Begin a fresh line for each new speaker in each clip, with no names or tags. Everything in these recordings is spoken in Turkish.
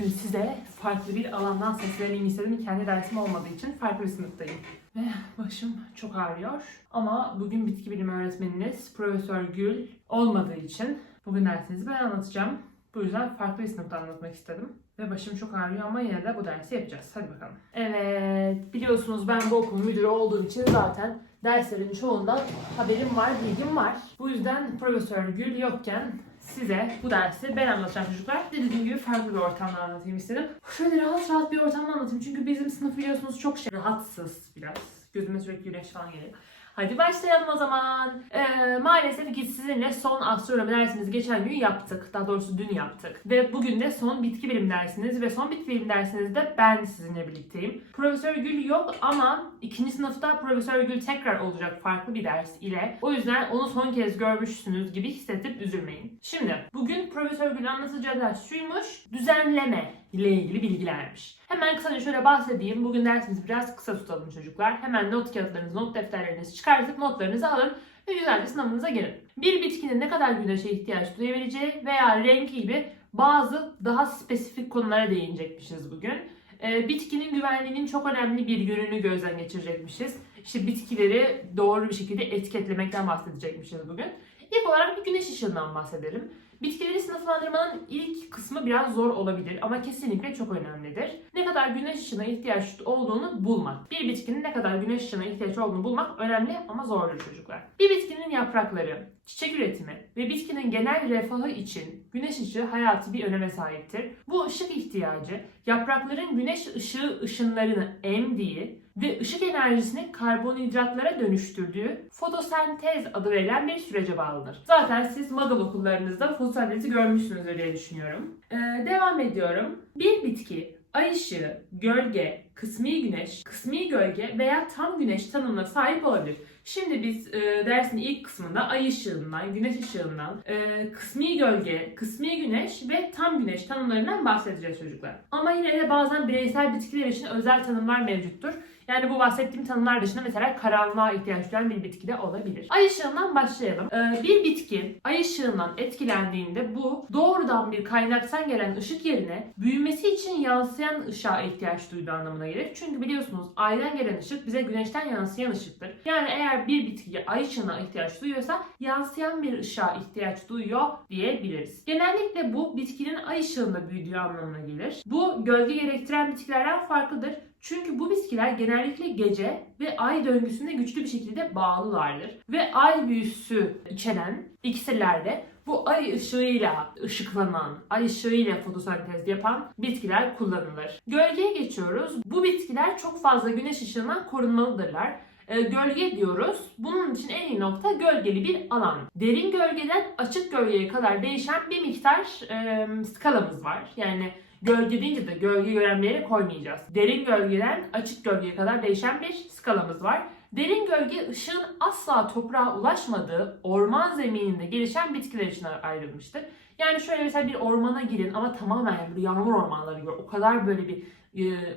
bugün size farklı bir alandan sesleneyim istedim. Kendi dersim olmadığı için farklı bir sınıftayım. Ve başım çok ağrıyor. Ama bugün bitki bilimi öğretmeniniz Profesör Gül olmadığı için bugün dersinizi ben anlatacağım. Bu yüzden farklı bir sınıfta anlatmak istedim. Ve başım çok ağrıyor ama yine de bu dersi yapacağız. Hadi bakalım. Evet, biliyorsunuz ben bu okulun müdürü olduğum için zaten derslerin çoğundan haberim var, bilgim var. Bu yüzden Profesör Gül yokken size bu dersi ben anlatacağım çocuklar. Dediğim gibi farklı bir ortamda anlatayım istedim. Şöyle rahat rahat bir ortamda anlatayım. Çünkü bizim sınıf biliyorsunuz çok şey rahatsız biraz. Gözüme sürekli güneş falan geliyor. Hadi başlayalım o zaman. Ee, maalesef ki sizinle son astronomi dersimizi geçen gün yaptık. Daha doğrusu dün yaptık. Ve bugün de son bitki bilim dersiniz ve son bitki bilim dersinizde ben sizinle birlikteyim. Profesör Gül yok ama ikinci sınıfta Profesör Gül tekrar olacak farklı bir ders ile. O yüzden onu son kez görmüşsünüz gibi hissedip üzülmeyin. Şimdi bugün Profesör Gül anlatacağı ders şuymuş. Düzenleme ile ilgili bilgilermiş. Hemen kısaca şöyle bahsedeyim. Bugün dersimizi biraz kısa tutalım çocuklar. Hemen not kağıtlarınızı, not defterlerinizi çıkartıp notlarınızı alın ve güzelce sınavınıza girin. Bir bitkinin ne kadar güneşe ihtiyaç duyabileceği veya rengi gibi bazı daha spesifik konulara değinecekmişiz bugün. Ee, bitkinin güvenliğinin çok önemli bir yönünü gözden geçirecekmişiz. İşte bitkileri doğru bir şekilde etiketlemekten bahsedecekmişiz bugün. İlk olarak bir güneş ışığından bahsedelim. Bitkileri sınıflandırmanın ilk kısmı biraz zor olabilir ama kesinlikle çok önemlidir. Ne kadar güneş ışığına ihtiyaç olduğunu bulmak. Bir bitkinin ne kadar güneş ışığına ihtiyaç olduğunu bulmak önemli ama zordur çocuklar. Bir bitkinin yaprakları, çiçek üretimi ve bitkinin genel refahı için güneş ışığı hayati bir öneme sahiptir. Bu ışık ihtiyacı yaprakların güneş ışığı ışınlarını emdiği ve ışık enerjisini karbonhidratlara dönüştürdüğü fotosentez adı verilen bir sürece bağlıdır. Zaten siz Magal okullarınızda fotosentezi görmüşsünüzdür diye düşünüyorum. Ee, devam ediyorum. Bir bitki ay ışığı, gölge, kısmi güneş, kısmi gölge veya tam güneş tanımına sahip olabilir. Şimdi biz e, dersin ilk kısmında ay ışığından, güneş ışığından, e, kısmi gölge, kısmi güneş ve tam güneş tanımlarından bahsedeceğiz çocuklar. Ama yine de bazen bireysel bitkiler için özel tanımlar mevcuttur. Yani bu bahsettiğim tanımlar dışında mesela karanlığa ihtiyaç duyan bir bitki de olabilir. Ay ışığından başlayalım. Ee, bir bitki ay ışığından etkilendiğinde bu doğrudan bir kaynaktan gelen ışık yerine büyümesi için yansıyan ışığa ihtiyaç duyduğu anlamına gelir. Çünkü biliyorsunuz aydan gelen ışık bize güneşten yansıyan ışıktır. Yani eğer bir bitki ay ışığına ihtiyaç duyuyorsa yansıyan bir ışığa ihtiyaç duyuyor diyebiliriz. Genellikle bu bitkinin ay ışığında büyüdüğü anlamına gelir. Bu gölge gerektiren bitkilerden farklıdır. Çünkü bu bitkiler genellikle gece ve ay döngüsüne güçlü bir şekilde bağlılardır. Ve ay büyüsü içeren iksirlerde bu ay ışığıyla ışıklanan, ay ışığıyla fotosentez yapan bitkiler kullanılır. Gölgeye geçiyoruz. Bu bitkiler çok fazla güneş ışığından korunmalıdırlar. E, gölge diyoruz. Bunun için en iyi nokta gölgeli bir alan. Derin gölgeden açık gölgeye kadar değişen bir miktar e, skalamız var. Yani Gölge deyince de gölge gören bir yere koymayacağız. Derin gölgeden açık gölgeye kadar değişen bir skalamız var. Derin gölge ışığın asla toprağa ulaşmadığı orman zemininde gelişen bitkiler için ayrılmıştır. Yani şöyle mesela bir ormana girin ama tamamen böyle yağmur ormanları gibi o kadar böyle bir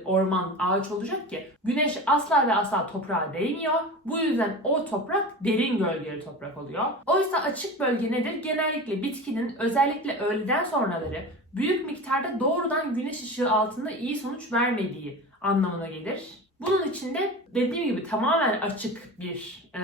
orman, ağaç olacak ki güneş asla ve asla toprağa değmiyor. Bu yüzden o toprak derin gölgeli toprak oluyor. Oysa açık bölge nedir? Genellikle bitkinin özellikle öğleden sonraları büyük miktarda doğrudan güneş ışığı altında iyi sonuç vermediği anlamına gelir. Bunun için de dediğim gibi tamamen açık bir e,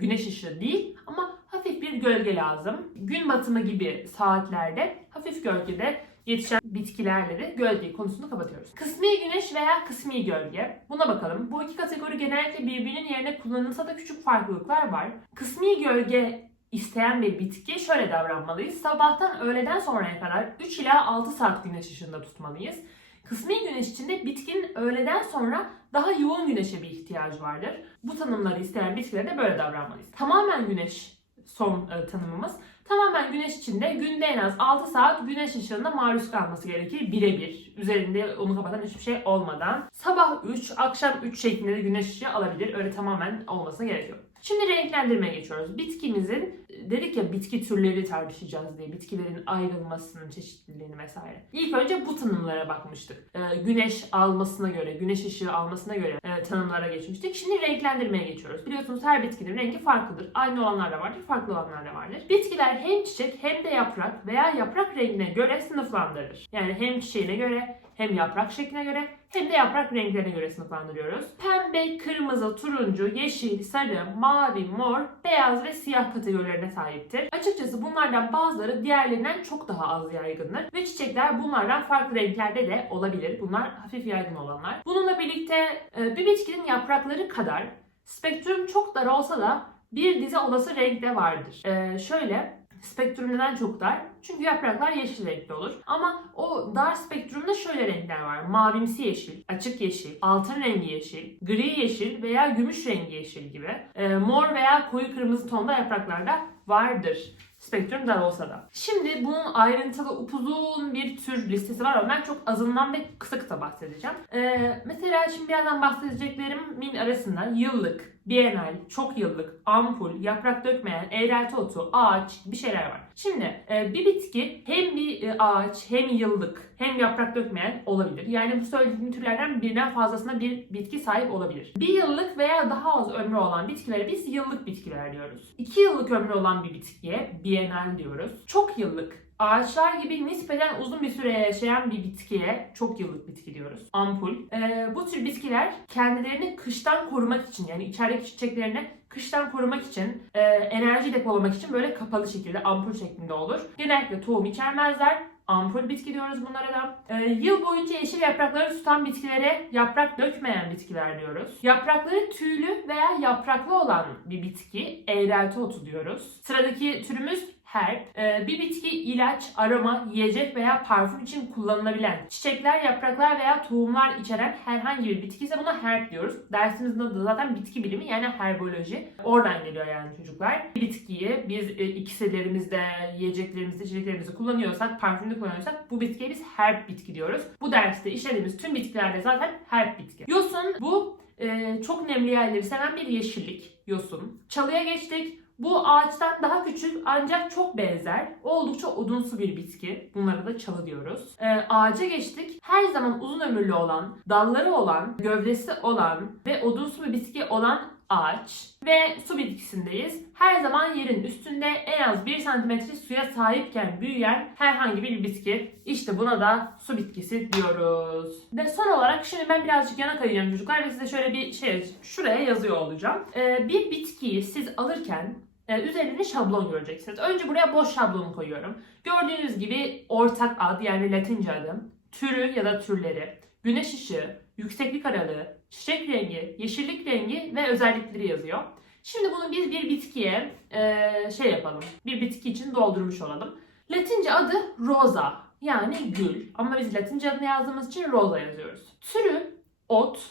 güneş ışığı değil ama hafif bir gölge lazım. Gün batımı gibi saatlerde hafif gölgede yetişen bitkilerle de gölge konusunu kapatıyoruz. Kısmi güneş veya kısmi gölge. Buna bakalım. Bu iki kategori genellikle birbirinin yerine kullanılsa da küçük farklılıklar var. Kısmi gölge isteyen bir bitki şöyle davranmalıyız. Sabahtan öğleden sonraya kadar 3 ila 6 saat güneş ışığında tutmalıyız. Kısmi güneş içinde bitkinin öğleden sonra daha yoğun güneşe bir ihtiyacı vardır. Bu tanımları isteyen bitkilere de böyle davranmalıyız. Tamamen güneş son e, tanımımız. Tamamen güneş içinde günde en az 6 saat güneş ışığına maruz kalması gerekir birebir. Üzerinde onu kapatan hiçbir şey olmadan. Sabah 3, akşam 3 şeklinde de güneş ışığı alabilir. Öyle tamamen olmasına gerek yok. Şimdi renklendirmeye geçiyoruz. Bitkimizin dedik ya bitki türleri tartışacağız diye. Bitkilerin ayrılmasının çeşitliliğini vesaire. İlk önce bu tanımlara bakmıştık. Ee, güneş almasına göre, güneş ışığı almasına göre e, tanımlara geçmiştik. Şimdi renklendirmeye geçiyoruz. Biliyorsunuz her bitkinin rengi farklıdır. Aynı olanlar da vardır, farklı olanlar da vardır. Bitkiler hem çiçek hem de yaprak veya yaprak rengine göre sınıflandırılır. Yani hem çiçeğine göre hem yaprak şekline göre hem de yaprak renklerine göre sınıflandırıyoruz. Pembe, kırmızı, turuncu, yeşil, sarı, mavi, mor, beyaz ve siyah kategorilerine sahiptir. Açıkçası bunlardan bazıları diğerlerinden çok daha az yaygındır ve çiçekler bunlardan farklı renklerde de olabilir. Bunlar hafif yaygın olanlar. Bununla birlikte e, bir bitkinin yaprakları kadar spektrum çok dar olsa da bir dizi olası renk de vardır. E, şöyle Spektrum neden çok dar? Çünkü yapraklar yeşil renkli olur. Ama o dar spektrumda şöyle renkler var. Mavimsi yeşil, açık yeşil, altın rengi yeşil, gri yeşil veya gümüş rengi yeşil gibi. Ee, mor veya koyu kırmızı tonda yapraklarda vardır. Spektrum dar olsa da. Şimdi bunun ayrıntılı upuzun bir tür listesi var ama ben çok azından ve kısa kısa bahsedeceğim. Ee, mesela şimdi birazdan bahsedeceklerimin arasında yıllık, bienal, çok yıllık, ampul, yaprak dökmeyen, eğrelti otu, ağaç bir şeyler var. Şimdi e, bir bitki hem bir e, ağaç hem yıllık hem yaprak dökmeyen olabilir. Yani bu söylediğim türlerden birden fazlasına bir bitki sahip olabilir. Bir yıllık veya daha az ömrü olan bitkilere biz yıllık bitkiler diyoruz. İki yıllık ömrü olan bir bitkiye bienal diyoruz. Çok yıllık Ağaçlar gibi nispeten uzun bir süre yaşayan bir bitkiye çok yıllık bitki diyoruz. Ampul. Ee, bu tür bitkiler kendilerini kıştan korumak için yani içerideki çiçeklerini kıştan korumak için, e, enerji depolamak için böyle kapalı şekilde ampul şeklinde olur. Genellikle tohum içermezler. Ampul bitki diyoruz bunlara da. Ee, yıl boyunca yeşil yaprakları tutan bitkilere yaprak dökmeyen bitkiler diyoruz. Yaprakları tüylü veya yapraklı olan bir bitki eğrelti otu diyoruz. Sıradaki türümüz herb. Ee, bir bitki ilaç, aroma, yiyecek veya parfüm için kullanılabilen çiçekler, yapraklar veya tohumlar içeren herhangi bir bitki ise buna herb diyoruz. Dersimizin adı zaten bitki bilimi yani herboloji. Oradan geliyor yani çocuklar. Bir bitkiyi biz e, iksirlerimizde, yiyeceklerimizde, içeceklerimizde kullanıyorsak, parfümde kullanıyorsak bu bitkiye biz herb bitki diyoruz. Bu derste işlediğimiz tüm bitkilerde zaten herb bitki. Yosun bu e, çok nemli yerleri seven bir yeşillik. Yosun. Çalıya geçtik. Bu ağaçtan daha küçük ancak çok benzer. Oldukça odunsu bir bitki. Bunlara da çalı diyoruz. Ee, ağaca geçtik. Her zaman uzun ömürlü olan, dalları olan, gövdesi olan ve odunsu bir bitki olan ağaç ve su bitkisindeyiz. Her zaman yerin üstünde en az 1 cm suya sahipken büyüyen herhangi bir bitki. İşte buna da su bitkisi diyoruz. Ve son olarak şimdi ben birazcık yana kayacağım çocuklar ve size şöyle bir şey şuraya yazıyor olacağım. Ee, bir bitkiyi siz alırken üzerinde şablon göreceksiniz. Önce buraya boş şablonu koyuyorum. Gördüğünüz gibi ortak ad yani latince adım, türü ya da türleri, güneş ışığı, yükseklik aralığı, çiçek rengi, yeşillik rengi ve özellikleri yazıyor. Şimdi bunu biz bir bitkiye e, şey yapalım. Bir bitki için doldurmuş olalım. Latince adı rosa yani gül. Ama biz Latince adını yazdığımız için rosa yazıyoruz. Türü ot,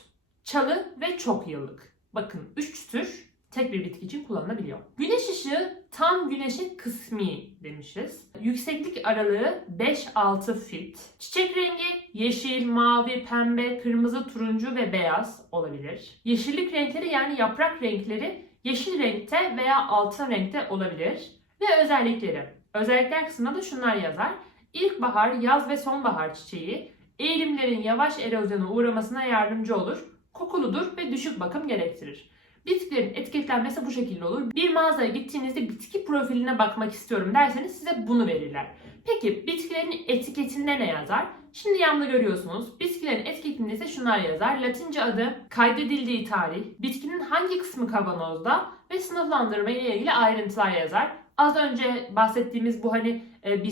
çalı ve çok yıllık. Bakın 3 tür tek bir bitki için kullanılabiliyor. Güneş ışığı tam güneşin kısmi demişiz. Yükseklik aralığı 5-6 fit. Çiçek rengi yeşil, mavi, pembe, kırmızı, turuncu ve beyaz olabilir. Yeşillik renkleri yani yaprak renkleri yeşil renkte veya altın renkte olabilir. Ve özellikleri. Özellikler kısmında da şunlar yazar. İlkbahar, yaz ve sonbahar çiçeği eğilimlerin yavaş erozyona uğramasına yardımcı olur. Kokuludur ve düşük bakım gerektirir. Bitkilerin etiketlenmesi bu şekilde olur. Bir mağazaya gittiğinizde bitki profiline bakmak istiyorum derseniz size bunu verirler. Peki bitkilerin etiketinde ne yazar? Şimdi yanında görüyorsunuz. Bitkilerin etiketinde ise şunlar yazar. Latince adı, kaydedildiği tarih, bitkinin hangi kısmı kavanozda ve sınıflandırma ile ilgili ayrıntılar yazar. Az önce bahsettiğimiz bu hani e,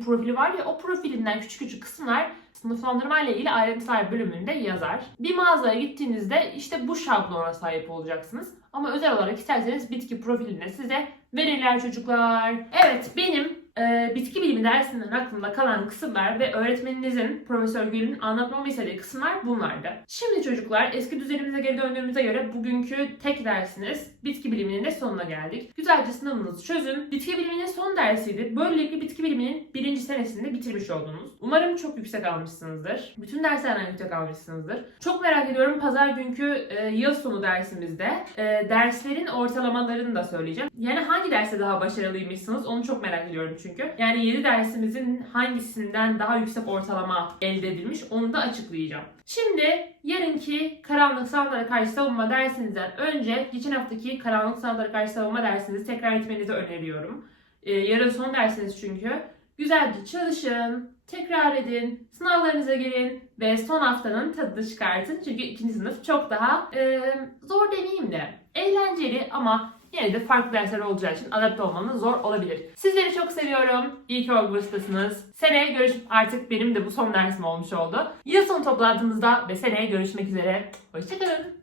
profili var ya o profilinden küçük küçük kısımlar sınıflandırma ile ilgili ayrıntılar bölümünde yazar. Bir mağazaya gittiğinizde işte bu şablona sahip olacaksınız. Ama özel olarak isterseniz bitki profilinde size verirler çocuklar. Evet benim e, bitki bilimi dersinden aklımda kalan kısımlar ve öğretmeninizin Profesör Gül'ün anlatmamı istediği kısımlar bunlardı. Şimdi çocuklar eski düzenimize geri döndüğümüze göre bugünkü tek dersiniz bitki biliminin de sonuna geldik. Güzelce sınavınızı çözün. Bitki biliminin son dersiydi. Böylelikle bitki biliminin birinci senesini bitirmiş oldunuz. Umarım çok yüksek almışsınızdır. Bütün derslerden yüksek almışsınızdır. Çok merak ediyorum pazar günkü e, yıl sonu dersimizde e, derslerin ortalamalarını da söyleyeceğim. Yani hangi derste daha başarılıymışsınız onu çok merak ediyorum çünkü. Çünkü. Yani 7 dersimizin hangisinden daha yüksek ortalama elde edilmiş onu da açıklayacağım. Şimdi yarınki karanlık sınavlara karşı savunma dersinizden önce geçen haftaki karanlık sınavlara karşı savunma dersinizi tekrar etmenizi öneriyorum. Ee, yarın son dersiniz çünkü. Güzelce çalışın, tekrar edin, sınavlarınıza girin ve son haftanın tadını çıkartın. Çünkü ikinci sınıf çok daha e, zor demeyeyim de eğlenceli ama yine de farklı dersler olacağı için adapte olmanız zor olabilir. Sizleri çok seviyorum. İyi ki Hogwarts'tasınız. Seneye görüşüp artık benim de bu son dersim olmuş oldu. Yıl sonu toplantımızda ve seneye görüşmek üzere. Hoşçakalın.